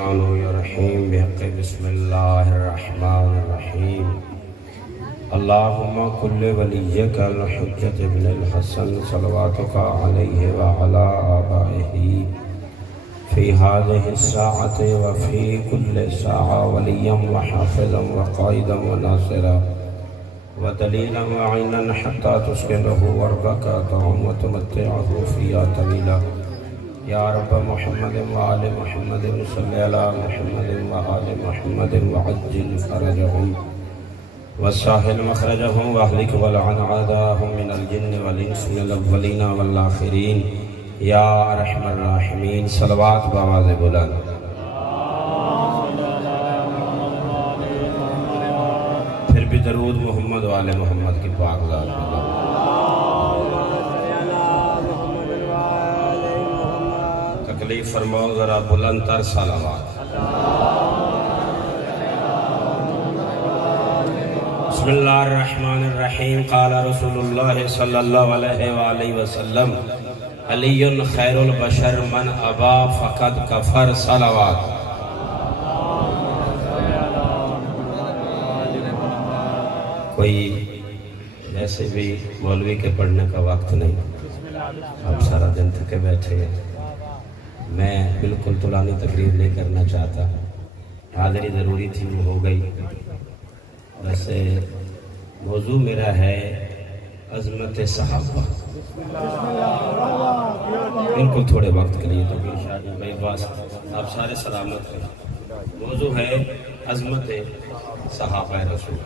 الرحمن الرحیم بحق بسم اللہ الرحمن الرحیم اللہم کل ولیک الحجت ابن الحسن صلواتک علیہ وعلا آبائہ فی هذه الساعة وفي كل ساعة وليا وحافظا وقائدا وناصرا ودليلا وعينا حتى تسكنه وارضك طعم وتمتعه فيها طويلا يا رب محمد وآل محمد صل على محمد وآل محمد وعجل فرجهم وسهل مخرجهم واهلك ولعن أعداءهم من الجن والإنس من الأولين والآخرين یا ارحم الراحمین صلوات بآواز بلند پھر بھی درود محمد و آل محمد کی پاک ذات تکلیف فرماؤ ذرا بلند تر صلوات بسم اللہ الرحمن الرحیم قال رسول اللہ صلی اللہ علیہ وآلہ وسلم علی خیر البشر من ابا فقد کفر صلوات کوئی ویسے بھی مولوی کے پڑھنے کا وقت نہیں، اب سارا دن تھکے بیٹھے ہیں، میں بالکل طولانی تقریر نہیں کرنا چاہتا، حاضری ضروری تھی وہ ہو گئی۔ ویسے موضوع میرا ہے عظمت صحابہ، بالکل تھوڑے وقت کے لیے تو بھائی باس آپ سارے سلامت ہیں۔ موضوع ہے عظمت صحابہ رسول،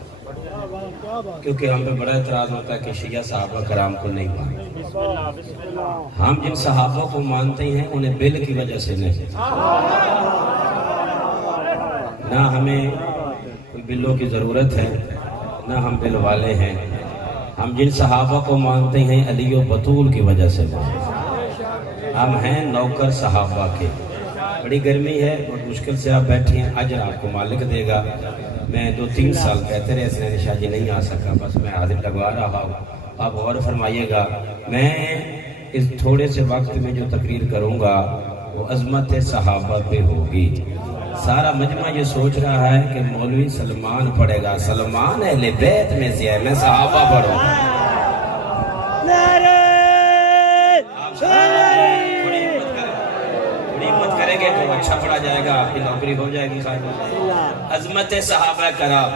کیونکہ ہم پہ بڑا اعتراض ہوتا ہے کہ شیعہ صحابہ کرام کو نہیں مانتے۔ ہم جن صحابہ کو مانتے ہیں انہیں بل کی وجہ سے نہیں، نہ ہمیں کوئی بلوں کی ضرورت ہے نہ ہم بل والے ہیں۔ ہم جن صحابہ کو مانتے ہیں علی و بطول کی وجہ سے ہم ہیں نوکر صحابہ کے۔ بڑی گرمی ہے، بہت مشکل سے آپ بیٹھے ہیں، اجر آپ کو مالک دے گا۔ میں 2-3 سال کہتے رہے اسلام شاہ جی نہیں آ سکا، بس میں حاضر لگوا رہا ہوں، آپ غور فرمائیے گا۔ میں اس تھوڑے سے وقت میں جو تقریر کروں گا وہ عظمت صحابہ پہ ہوگی۔ سارا مجمع یہ سوچ رہا ہے کہ مولوی سلمان پڑھے گا، سلمان اہل بیت میں سے ہے، میں صحابہ پڑھوں گا۔ بڑی ہمت کریں گے تو اچھا پڑھا جائے گا، آپ کی نوکری ہو جائے گی۔ عظمت صحابہ کرام،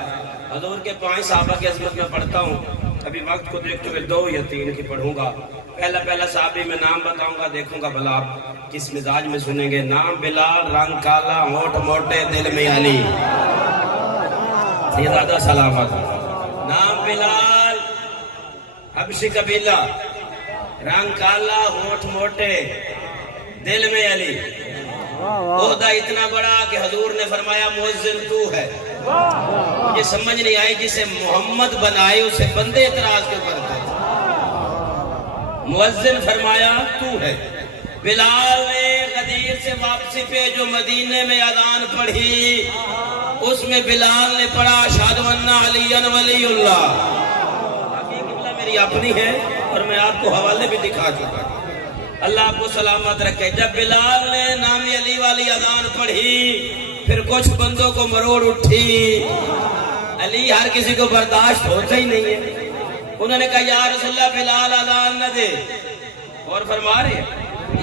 حضور کے 5 صحابہ کی عظمت میں پڑھتا ہوں، ابھی وقت کو دیکھتے ہوئے 2 یا 3 کی پڑھوں گا۔ پہلا صحابی میں نام بتاؤں گا، دیکھوں گا بھلا آپ کس مزاج میں سنیں گے۔ نام بلال، رنگ کالا، ہونٹ موٹے، دل میں علی، یہ زیادہ سلامت۔ نام بلال، حبشی قبیلہ، رنگ کالا، ہونٹ موٹے، دل میں علی، عہدہ اتنا بڑا کہ حضور نے فرمایا مؤذن تو ہے۔ مجھے سمجھ نہیں آئی جسے محمد بنائے اسے بندے اعتراض کیوں کرتے ہیں؟ مؤذن فرمایا تو ہے۔ بلال نے غدیر سے واپسی پہ جو مدینے میں اذان پڑھی اس میں بلال نے پڑھا اشہد ان علی ولی اللہ۔ باقی قبلہ میری اپنی ہے اور میں آپ کو حوالے بھی دکھا چکا۔ اللہ آپ کو سلامت رکھے۔ جب بلال نے نام علی والی اذان پڑھی پھر کچھ بندوں کو مروڑ اٹھی، علی ہر کسی کو برداشت ہوتا ہی نہیں ہے۔ انہوں نے کہا یا رسول اللہ بلال اذان نہ دے، اور فرما رہے ہیں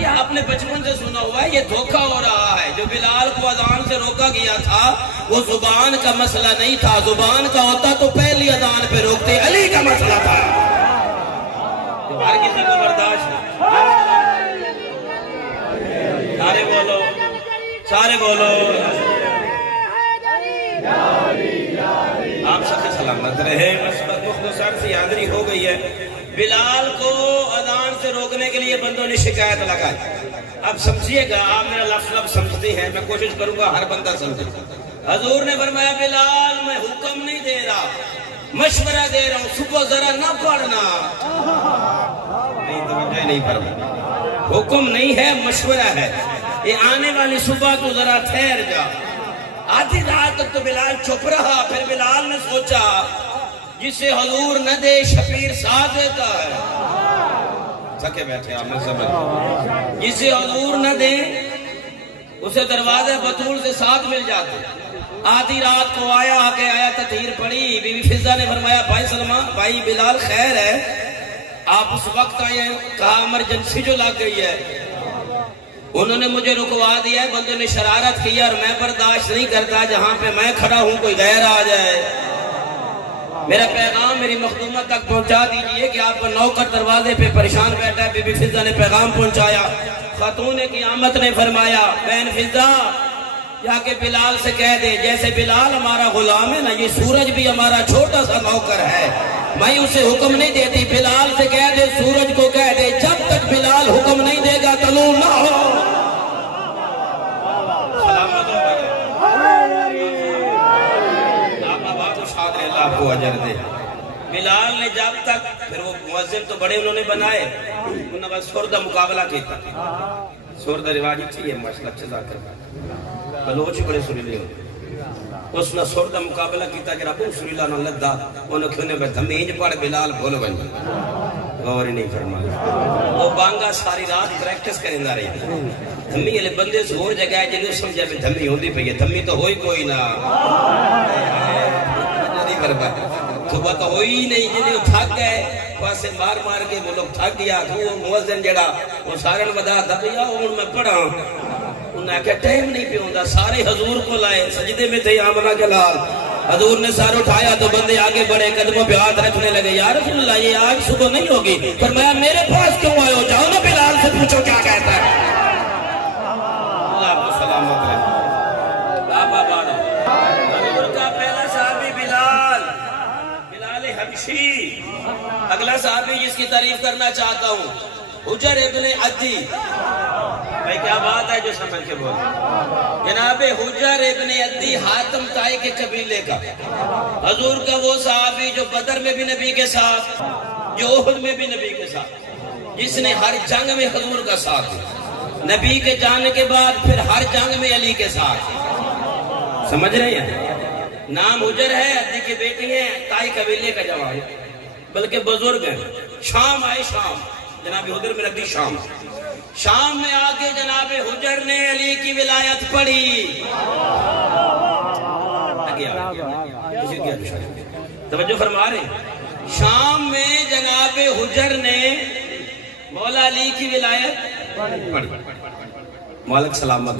یہ آپ نے بچپن سے سنا ہوا ہے، یہ دھوکہ ہو رہا ہے۔ جو بلال کو اذان سے روکا گیا تھا وہ زبان کا مسئلہ نہیں تھا، زبان کا ہوتا تو پہلی اذان پہ روکتے، علی کا مسئلہ تھا۔ ہر کسی کو برداشت نہیں۔ سارے بولو آپ سب سے سلامت رہے۔ مختصر سی حاضری ہو گئی ہے۔ بلال کو اذان سے روکنے کے لیے بندوں نے شکایت لگائی۔ اب سمجھیے گا، آپ میرا لفظ سمجھتے ہیں، میں کوشش کروں گا ہر بندہ سمجھے۔ حضور نے فرمایا بلال میں حکم نہیں دے رہا، مشورہ دے رہا ہوں، صبح ذرا نہ پڑھنا۔ نہیں توجہ نہیں فرمایا، حکم نہیں ہے مشورہ ہے۔ یہ آنے والی صبح کو ذرا ٹھہر جا۔ آدھی رات تک تو بلال چپ رہا، پھر بلال نے سوچا جسے حضور نہ دے شبیر ساتھ دیتا ہے۔ سکے بیٹھے آپ نے سمجھ، جسے حضور نہ دے اسے دروازے بطول سے ساتھ مل جاتے. آدھی رات کو آیا تطہیر پڑی. بی بی فضہ نے فرمایا بھائی سلمان بھائی بلال خیر ہے آپ اس وقت آئے ہیں؟ کہا ایمرجنسی جو لگ گئی ہے. انہوں نے مجھے رکوا دیا ہے, بندوں نے شرارت کی اور میں برداشت نہیں کرتا جہاں پہ میں کھڑا ہوں کوئی غیر آ جائے. میرا پیغام میری مخدومہ تک پہنچا دیجئے کہ آپ کا نوکر دروازے پہ پریشان بیٹھا ہے. بی بی فضہ نے پیغام پہنچایا. خاتون قیامت نے فرمایا بہن فضہ جا کے بلال سے کہہ دے جیسے بلال ہمارا غلام ہے نا یہ سورج بھی ہمارا چھوٹا سا نوکر ہے. میں اسے حکم نہیں دیتی. بلال سے کہہ دے سورج کو کہہ دے جب تک بلال حکم نہیں دے گا طلوع نہ ہو. اللہ کو اجر دے. بلال نے جب تک پھر وہ مؤذن تو بڑے انہوں نے بنائے انہوں نے سردہ مقابلہ کیتا. سردہ رواج تھی ہے مسئلہ چلا کر بلوچ بڑے سریلے ہوتے. اس نے سردہ مقابلہ کیتا کہ ربو سریلہ نہ لگا انہوں کیوں نے میں دھمیج پڑھ بلال بھول بن غور ہی نہیں فرمایا. وہ بانگا ساری رات پریکٹس کریں گا رہی دھمی علی بندے سے اور جگہ ہے جنہوں سمجھا بھی دھمی ہوندی پہی ہے. دھمی تو ہوئی کوئی نہ صبح تو ہوئی نہیں جنہیں تھک گئے پاسے مار مار کے وہ لوگ تھک گیا. وہ مؤذن جڑا وہ سارن ودا دبیا اور میں پڑھا انہوں نے کہا ٹائم نہیں پہ ہوندہ. سارے حضور کو لائے سجدے میں تھے آمنہ جلال. حضور نے سار اٹھایا تو بندے آگے بڑے قدموں پہ ہاتھ رکھنے لگے. یا رسول اللہ یہ آج صبح نہیں ہوگی. فرمایا میرے پاس کیوں آئے ہو جاؤ نا بلال سے پوچھو کیا کہتا ہے. اللہ کو سلامت رہے. بابا بارا حضور کا پہلا صحابی بلال حبشی. اگلا صحابی جس کی تعریف کرنا چاہتا ہوں حجر ابن عدی. بھائی کیا بات ہے جو سمجھ کے بول جناب حجر ابن عدی حاتم طائی کے قبیلے کا حضور کا وہ صحابی جو بدر میں بھی نبی کے ساتھ جو احد میں بھی نبی کے ساتھ جس نے ہر جنگ میں حضور کا ساتھ نبی کے جانے کے بعد پھر ہر جنگ میں علی کے ساتھ. سمجھ رہے ہیں نام حجر ہے عدی کی بیٹی ہے تائی قبیلے کا جوان بلکہ بزرگ ہیں. شام آئے شام جناب حجر میں رکھ دی شام میں آگے جناب حجر نے علی کی ولایت پڑھی. توجہ فرما رہے ہیں شام میں جناب حجر نے مولا علی کی ولایت پڑھی. مالک سلامت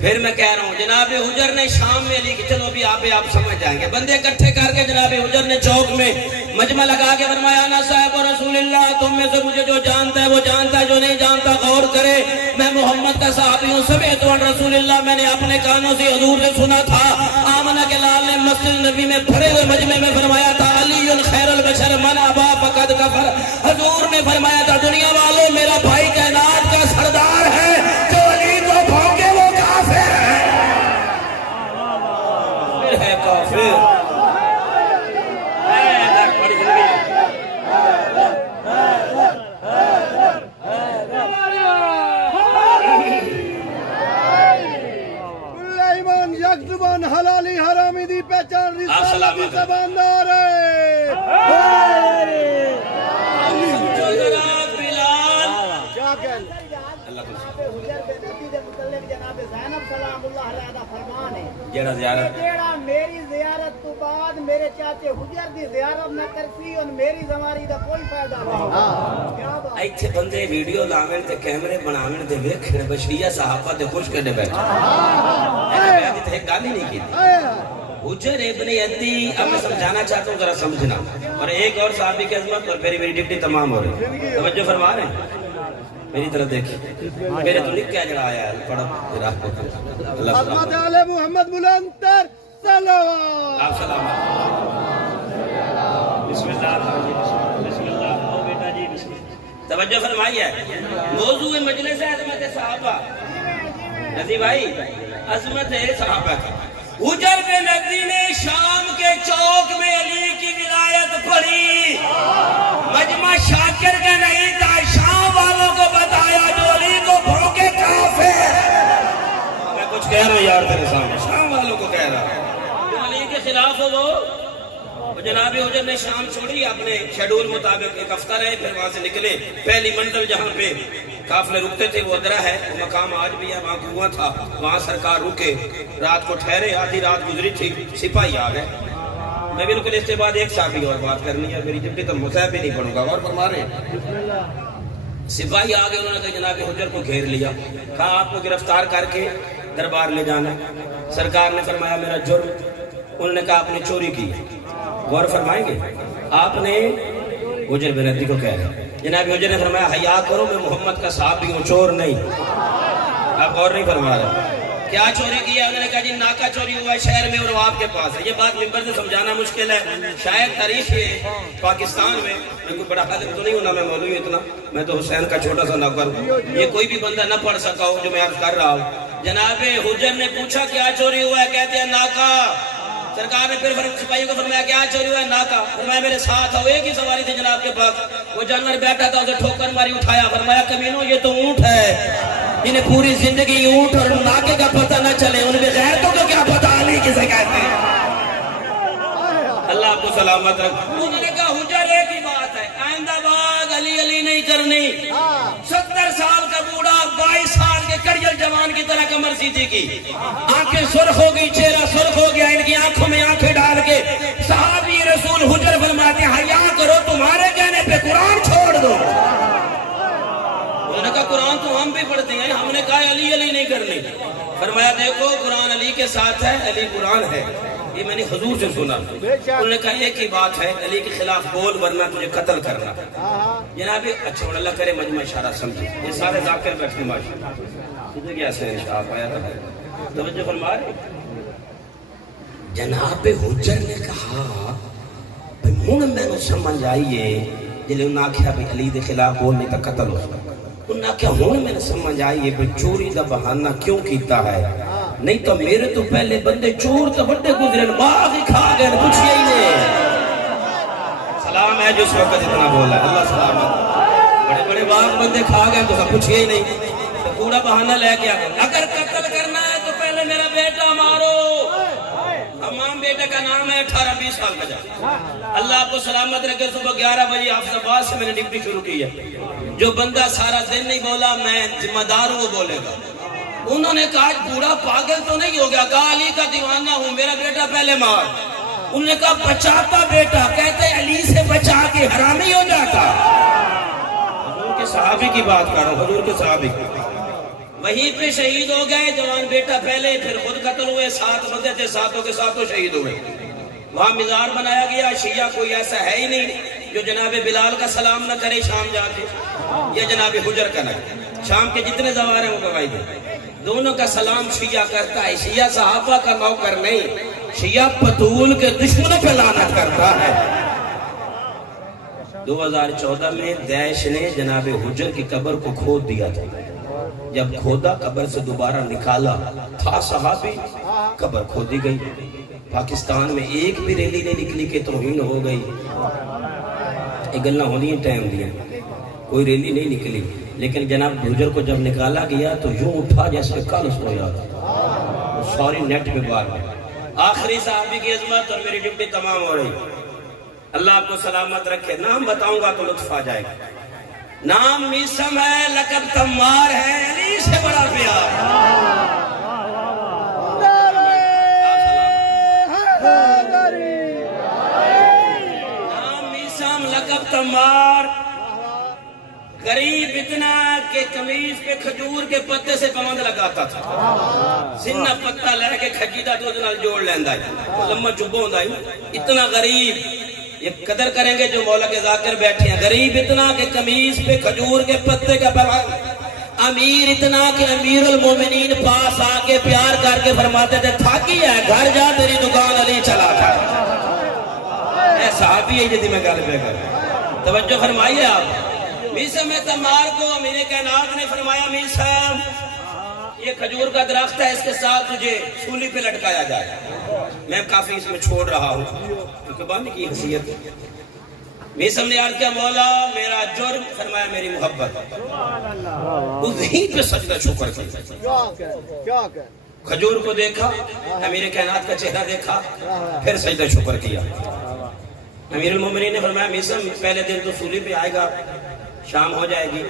پھر میں کہہ رہا ہوں جناب حجر نے شام میں علی کی چلو بھی آپ سمجھ جائیں گے. بندے اکٹھے کر کے جناب حجر نے چوک میں مجمع لگا کے فرمایا نا صاحب رسول اللہ تم میں سے مجھے جو جانتا ہے وہ جانتا ہے جو نہیں جانتا غور کرے. میں محمد کا صحابی ہوں سمیت عن رسول اللہ. میں نے اپنے کانوں سے حضور سے سنا تھا. آمنہ کے لال نے مسجد نبی میں بھرے ہوئے مجمع میں فرمایا تھا علی خیر البشر من ابا فقد کفر. حضور نے فرمایا تھا دنیا والوں میرا بھائی کائنات کا سردار ہے جو علی کو بھونکے وہ کافر ہے کافر. زبان حلالی حرامی دی پہچان رسالت دی زباندار ہے. کیا کہنا جناب زینب سلام اللہ علیہ دا فرمان ہے جیڑا میری زیارت تو بعد میرے چاچے حجر دی زیارت نہ کرسی اور میری زماری دا کوئی فائدہ نہیں. ایتھے بندے ویڈیو لاویں تے کیمرے بناویں تے ویکھن بشریہ صحابہ تے خوش کرنے بیٹھے ایک گال ہی نہیں کی. حجر ابن عدی اب میں سمجھانا چاہتا ہوں ذرا سمجھنا اور ایک اور صحابی کی عظمت اور میری ڈیوٹی تمام ہو رہی. توجہ فرما رہے ہیں میری طرف دیکھیں میرے تو لکھ کیا جڑا آیا ہے پڑھا عظمت آل محمد بلندر صلوات. آپ سلام بسم اللہ بسم اللہ او بیٹا جی بسم اللہ. توجہ فرمائیے موضوع مجلس ہے عظمت صحابہ. نظیر بھائی عظمت صحابہ کا حجر بن عدی نے شام کے چوک میں علی کی ولایت پڑھی. مجمع شاکر کا نہیں تھا شام والوں کو بتایا جو علی کو بھونکے کافر. میں کچھ کہہ رہا ہوں یار تیرے سامنے شام والوں کو کہہ رہا ہوں جو علی کے خلاف ہو وہ جناب حجر نے شام چھوڑی اپنے شیڈول مطابق ایک ہفتہ رہے پھر وہاں سے نکلے. پہلی منزل جہاں پہ قافلے رکتے تھے، وہ ادرا ہے، وہ مقام آج بھی ہے، وہاں کنواں تھا، وہاں سرکار رکے، رات کو ٹھہرے، آدھی رات گزری تھی، سپاہی آ گئے۔ میں بالکل اس کے بعد ایک صحابی اور بات کرنی ہے، میری ڈیوٹی تو مصعب بھی نہیں پڑھوں گا، اور فرما رہے ہیں سپاہی آ گئے، انہوں نے کہا جناب حجر کو گھیر لیا، کہا آپ کو گرفتار کر کے دربار لے جانا۔ سرکار نے فرمایا میرا جرم، انہوں نے کہا آپ نے چوری کی، غور فرمائیں گے، آپ نے حجر بن ردی کو کہہ رہے جناب حجر نے فرمایا حیا کرو، میں محمد کا صحابی ہوں، چور نہیں۔ آپ غور نہیں فرما رہے، کیا چوری کیا؟ انہوں نے کہا جی ناکہ چوری ہوا ہے شہر میں اور وہ آپ کے پاس ہے۔ یہ بات ممبر سے سمجھانا مشکل ہے، شاید تاریخ ہے پاکستان میں کوئی بڑا حاضر تو نہیں ہونا، میں مولوی اتنا، میں تو حسین کا چھوٹا سا نوکر ہوں، یہ کوئی بھی بندہ نہ پڑھ سکا ہو جو میں عرض کر رہا ہوں۔ جناب حجر نے پوچھا کیا چوری ہوا ہے؟ کہتے ہیں ناکہ۔ سرکار نے پھر سپاہیوں کو فرمایا کیا چوری ہوا ہے؟ ناکہ۔ فرمایا میرے ساتھ آؤ، ایک ہی سواری تھی جناب کے پاس، وہ جانور بیٹھا تھا، اسے ٹھوکر ماری، اٹھایا، فرمایا کمینوں یہ تو اونٹ ہے، انہیں پوری زندگی اونٹ اور ناکے کا پتہ نہ چلے، ان میں غیرتوں کو کیا پتہ علی کسے کہتے ہیں۔ اللہ آپ کو سلامت رکھ۔ انہوں نے کہا حجر ایک ہی بات ہے، آئندہ بعد علی علی نہیں کرنی۔ 70 سال کا بوڑھا 22 سال کے کڑیل جوان کی طرح کمر سیدھی کی، آنکھیں سرخ ہو گئی، چہرہ سرخ ہو گیا، ان کی آنکھوں میں آنکھیں ڈال کے صحابی رسول حجر فرماتے ہیں حیا کرو، تمہارے کہنے پہ قرآن چھوڑ دو۔ انہوں نے کہا قرآن تو ہم بھی پڑھتے ہیں، ہم نے کہا علی علی نہیں کرنی۔ فرمایا دیکھو قرآن علی کے ساتھ ہے، علی قرآن ہے، یہ میں نے حضور سے سنا۔ انہوں نے کہا ایک ہی بات ہے، علی کے خلاف بول ورنہ تجھے قتل کرنا۔ جناب اچھا اللہ کرے مجمع اشارہ سمجھے، یہ سارے ذاکر بیٹھے ماشاءاللہ، تجھے کیا سے آپ آیا تھا توجہ فرما رہے۔ جناب حجر نے کہا ہوں میں نے سمجھ آئیے، جلے انہوں نے آکھیا بھی علی دے خلاف بولنے کا قتل ہو سکتا، انہوں نے آکھیا ہوں میں نے سمجھ آئیے بھی چوری دا بہانہ کیوں کیتا ہے، نہیں تو میرے تو پہلے بندے چور تو بڑے گزرے، باغ ہی کھا گئے، پوچھئے ہی نہیں۔ سلام ہے جس وقت اتنا بولا، اللہ سلامت، بڑے بڑے باغ بندے کھا گئے تو پوچھئے ہی نہیں، تو پورا بہانہ لے کے آگئے، اگر قتل کرنا ہے تو پہلے میرا بیٹا مارو۔ امام بیٹے کا نام ہے، 18-20 سال کا جا، اللہ آپ کو سلامت رکھے۔ صبح 11 بجے حافظ عباس سے میں نے ڈیوٹی شروع کی ہے، جو بندہ سارا دن نہیں بولا میں ذمہ دار ہوں وہ بولے گا۔ انہوں نے کہا بوڑھا پاگل تو نہیں ہو گیا، کہا علی کا دیوانہ ہوں، میرا بیٹا پہلے مار۔ انہوں نے کہا بچاتا بیٹا، کہتے علی سے بچا کے حرامی ہو جاتا۔ حضور کے صحابی کی بات کر رہا ہوں، حضور کے صحابی، وہیں پہ شہید ہو گئے، جوان بیٹا پہلے، پھر خود قتل ہوئے، 7 بندے تھے، 7 کے 7 شہید ہوئے۔ وہاں مزار بنایا گیا، شیعہ کوئی ایسا ہے ہی نہیں جو جناب بلال کا سلام نہ کرے شام جا کے، یہ جناب حجر کا نہ، شام کے جتنے زوار ہیں وہ گواہی دیں، دونوں کا سلام شیعہ کرتا ہے، شیعہ صحابہ کا نوکر نہیں، شیعہ پتول کے دشمنوں پہ لعنت کرتا ہے۔ 2014 میں داعش نے جناب حجر کی قبر کو کھود دیا تھا، جب کھودا قبر سے دوبارہ نکالا، تھا صحابی، قبر کھودی گئی۔ پاکستان میں ایک بھی ریلی نہیں نکلی کہ توہین ہو گئی، یہ گلنا ہونی ہے ٹائم دیا، کوئی ریلی نہیں نکلی، لیکن جناب حجر کو جب نکالا گیا تو یوں اٹھا جیسے کل اس کو یاد، وہ ساری نیٹ پہ بار ہے۔ آخری صحابی کی عظمت اور میری ڈیوٹی تمام ہو رہی، اللہ آپ کو سلامت رکھے۔ نام بتاؤں گا تو لطف آ جائے گا۔ نام میسم ہے، لقب تمار ہے، علی سے بڑا پیار۔ نام میسم، لقب تمار، غریب اتنا کہ قمیض پہ کھجور کے پتے سے پابند لگاتا تھا، سنہ پتہ لے کے کھجیدہ تو ادھر جوڑ لیندہ ہے، لمبا چبو ہوندہ ہے، اتنا غریب۔ یہ قدر کریں گے جو مولا کے ذاکر بیٹھے ہیں، غریب اتنا کہ قمیض پہ کھجور کے پتے کا پابند، امیر اتنا کہ امیر المومنین پاس آ کے پیار کر کے فرماتے تھے تھاکی ہے گھر جا تیری دکان علی چلا تھا۔ اے صحابی ہے جدی میں گل پہ کر، توجہ فرمائیے آپ۔ میسم تمار کو امیر کائنات نے فرمایا میسم یہ کھجور کا درخت ہے، اس کے ساتھ تجھے سولی پہ لٹکایا جائے۔ میں کافی اس میں چھوڑ رہا ہوں کیونکہ بانی کی حیثیت۔ میسم نے عرض کیا مولا میرا جرم، فرمایا میری محبت، اسی پہ سجدہ شکر کیا، کھجور کو دیکھا، امیر کائنات کا چہرہ دیکھا، پھر سجدہ شکر کیا۔ امیر المومنین نے فرمایا میسم پہلے دن تو سولی پہ آئے گا، شام ہو جائے گی،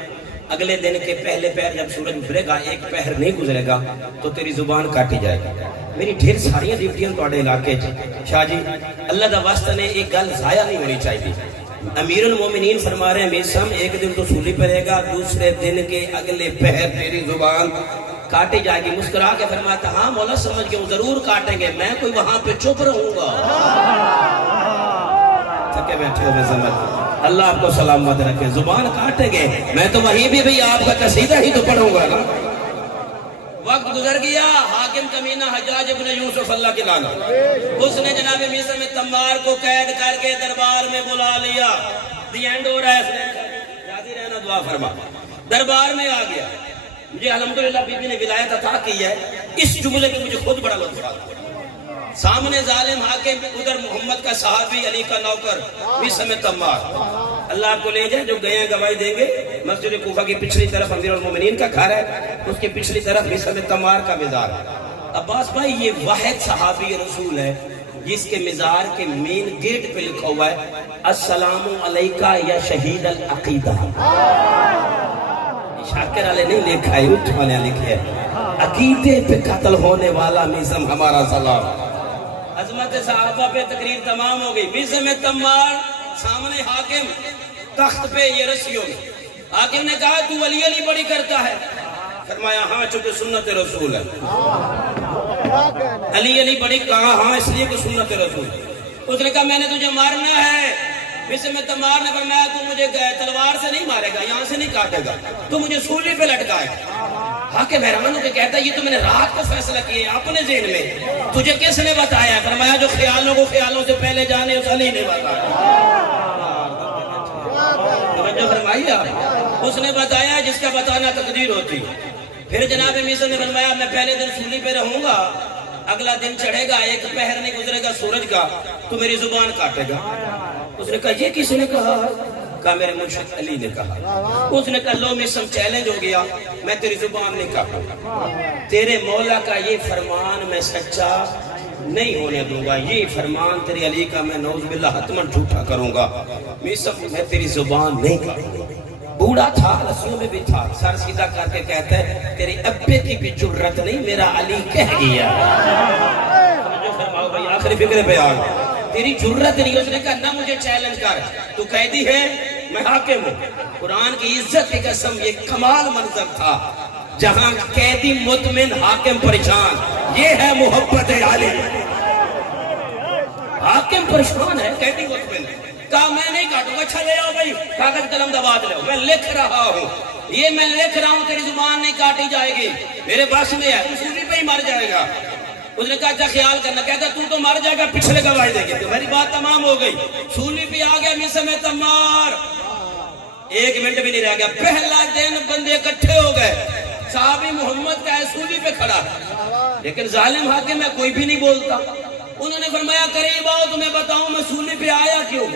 اگلے دن کے پہلے پہر جب سورج ابھرے گا ایک پہر نہیں گزرے گا تو تیری زبان کاٹی جائے گی. میری ڈھیر ساری ڈیوٹیاں تواڈے علاقے شاہ جی اللہ دا واسطہ نے ایک گل ضائع نہیں ہونی چاہیے. امیر المومنین فرما رہے ہیں میر صاحب ایک دن تو سولی پڑے گا دوسرے دن کے اگلے پہر تیری زبان کاٹی جائے گی. مسکرا کے فرماتا ہاں مولا سمجھ کے ضرور کاٹیں گے میں کوئی وہاں پہ چپ رہوں گا. تھکے بیٹھے ہو میں سمجھ اللہ آپ کو سلامت رکھے. زبان کاٹیں گے میں تو وہیں بھی آپ کا قصیدہ ہی تو پڑھوں گا نا. وقت گزر گیا. حاکم کمینہ حجاج ابن یوسف اللہ کی لعنت اس نے جناب میثم تمار کو قید کر کے دربار میں بلا لیا. دی اینڈ ہو رہا ہے یاد ہی رہنا دعا فرما. دربار میں آ گیا. مجھے الحمدللہ بی بی نے ولایت عطا کی ہے. اس جملے پہ مجھے خود بڑا لطف آتا. سامنے ظالم حاکم ادھر محمد کا صحابی علی کا نوکر میثم تمار. اللہ آپ کو لے جائے جو گئے ہیں گواہی دیں گے. مسجد کوفہ کی پچھلی طرف امیر المومنین کا گھر ہے اس کی پچھلی طرف میثم تمار کا مزار. عباس بھائی یہ واحد صحابی رسول ہے جس کے مزار کے مین گیٹ پہ لکھا ہوا ہے السلام علیکہ یا شہید العقیدہ. شاکر والے نہیں لکھا ہے اٹھ والے لکھے ہے عقیدے پہ قتل ہونے والا میثم ہمارا سلام. عظمت صحابہ پہ تقریر تمام ہو گئی. میثم تمار سامنے حاکم تخت پہ یہ رسیوں میں. حاکم نے کہا تو علی علی بڑی کرتا ہے. فرمایا ہاں چونکہ سنت رسول ہے. علی علی بڑی کہا ہاں اس لیے کہ سنت رسول. اس نے کہا میں نے تجھے مارنا ہے. میثم تمار نے فرمایا تو مجھے تلوار سے نہیں مارے گا یہاں سے نہیں کاٹے گا تو مجھے سولی پہ لٹکائے گا. حاکم حیران ہو کے کہتا ہے یہ تو میں نے رات کو فیصلہ کیا اپنے ذہن میں تجھے کس نے بتایا. فرمایا جو خیالوں کو خیالوں سے پہلے جانے اس علی نے بتایا. توجہ فرمائیے آپ. اس نے بتایا جس کا بتانا تقدیر ہوتی. پھر جناب میثم نے فرمایا میں پہلے دن سولی پہ رہوں گا اگلا دن چڑھے گا ایک پہر نہیں گزرے گا سورج کا تو میری زبان کاٹے گا. اس نے کہا یہ کس نے کہا. کہا میرے مرشد علی نے کہا. اس نے کہا لو میثم چیلنج ہو گیا میں تیری زبان نہیں کاٹوں گا. تیرے مولا کا یہ فرمان میں سچا نہیں ہونے دوں گا. یہ فرمان تیری علی کا میں نعوذ باللہ حتماً جھوٹا کروں گا. میثم میں تیری زبان نہیں کاٹوں گا. بوڑھا تھا رسول میں بھی تھا سر سیدھا کر کے کہتا ہے تیرے ابے کی بھی جرت نہیں میرا علی کہہ گیا. سمجھو فرماؤ بھائی آخری فکر پہ آ گیا. تیری جرت نہیں. اس نے کہا نہ مجھے چیلنج کر تو قیدی ہے میں حاکم ہوں. قرآن کی عزت کی قسم یہ کمال منظر تھا جہاں قیدی مطمئن حاکم پریشان. یہ ہے محبت علی. حاکم پریشان ہے قیدی مطمئن. کہا میں نہیں کاٹوں گا. اچھا لے آؤ بھائی کاغذ قلم دبا دے. میں لکھ رہا ہوں یہ میں لکھ رہا ہوں تیری زبان نہیں کاٹی جائے گی میرے بس میں ہے. تو سولی پہ ہی مر جائے گا. اس نے کہا اچھا خیال کرنا. کہتا تو مر جائے گا پچھلے گواہی دے گی. تو میری بات تمام ہو گئی. سولی پہ آ گیا میثم تمار. ایک منٹ بھی نہیں رہ گیا. پہلا دن بندے اکٹھے ہو گئے. صحابی محمد کا سولی پہ کھڑا لیکن ظالم حاکم ہے کوئی بھی نہیں بولتا. انہوں نے فرمایا قریب آؤ تمہیں بتاؤں میں سولی پہ آیا کیوں.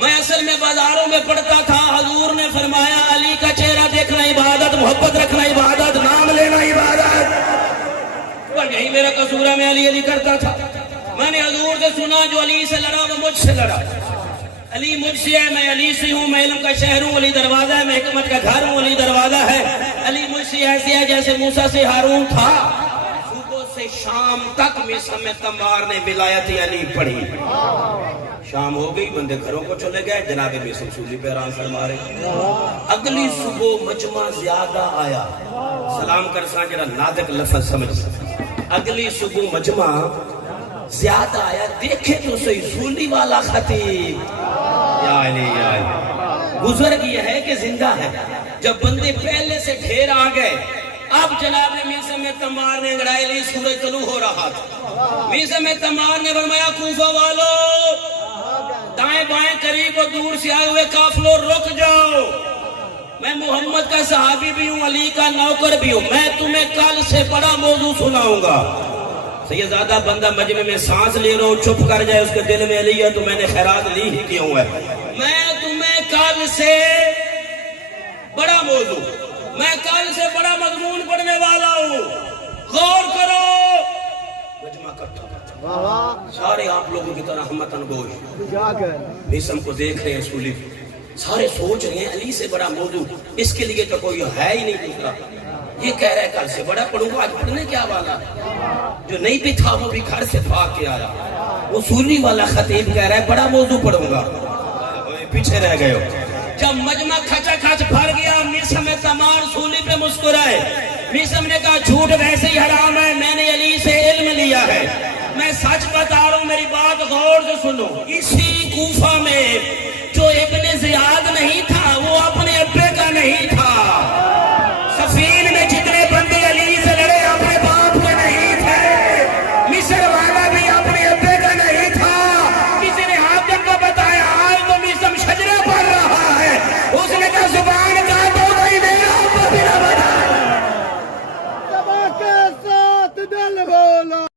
میں اصل میں بازاروں میں پڑھتا تھا. حضور نے فرمایا علی کا چہرہ دیکھنا عبادت محبت رکھنا عبادت نام لینا عبادت. پر یہی میرا قصور ہے میں علی علی کرتا تھا. میں نے حضور سے سنا جو علی سے لڑا وہ مجھ سے لڑا. علی مجھ سے ہے میں علی سے ہوں. میں علم کا شہر ہوں علی دروازہ ہے. میں حکمت کا گھر ہوں علی دروازہ ہے. علی مجھ سے ایسے ہے جیسے موسیٰ سے ہارون تھا. صبح سے شام تک میثم تمار نے ولایت علی پڑھی. شام ہو گئی بندے گھروں کو چلے گئے. جناب میثم سولی پہ آرام فرما رہے. اگلی صبح مجمع زیادہ آیا. سلام کر سا جرا نازک لفظ سمجھ سکتا. اگلی صبح مجمع زیادہ آیا. دیکھے تو صحیح سولی والا خطیب یا علی یا علی گزر گیا ہے کہ زندہ ہے. جب بندے پہلے سے ڈھیر آ گئے اب جناب میثم تمار نے انگڑائی لی. سورج طلوع ہو رہا تھا. میثم تمار نے فرمایا کوفہ والو دائیں بائیں قریب و دور سے آئے ہوئے قافلوں رک جاؤ. میں محمد کا صحابی بھی ہوں علی کا نوکر بھی ہوں. میں تمہیں کل سے بڑا موضوع سناؤں گا. سیدزادہ بندہ مجمع میں سانس لے رہا ہوں چپ کر جائے اس کے دل میں علی ہے تو میں نے خیرات لی ہی کیوں ہے. میں تمہیں کل سے بڑا موضوع میں کل سے بڑا مضمون پڑھنے والا ہوں. غور کرو. مجمع کرتا سارے آپ لوگوں کی طرح ہمت انگوش میثم کو دیکھ رہے ہیں. سولی سارے سوچ رہے ہیں علی سے بڑا موضوع اس کے لیے تو کوئی ہے ہی نہیں دوسرا. یہ کہہ رہا ہے کل سے بڑا پڑھوں گا, آج پڑھنے کیا والا, جو نہیں بھی تھا وہ بھی گھر سے بھاگ کے آیا. وہ سوری والا خطیب کہہ رہا ہے بڑا موضوع پڑھوں گا, پیچھے رہ گئے ہو. جب مجمع کھچا کھچ بھر گیا, میسم میں تمام سولی پہ مسکرائے. میسم نے کہا جھوٹ ویسے ہی حرام ہے, میں نے علی سے علم لیا ہے, میں سچ بتا رہا ہوں, میری بات غور سے سنو. اسی کوفہ میں جو ابن زیاد نہیں تھا وہ اپنے ابے کا نہیں تھا. سفین میں جتنے بندے علی سے لڑے اپنے باپ کے نہیں تھے. مصر والا بھی اپنے ابے کا نہیں تھا. کسی نے حاکم کو بتایا آج تو میسم شجرے پڑھ رہا ہے, اس نے کہا زبان کا تو نہیں دینا وہ بھی نہ بتا. سبا کے ساتھ دل بولا.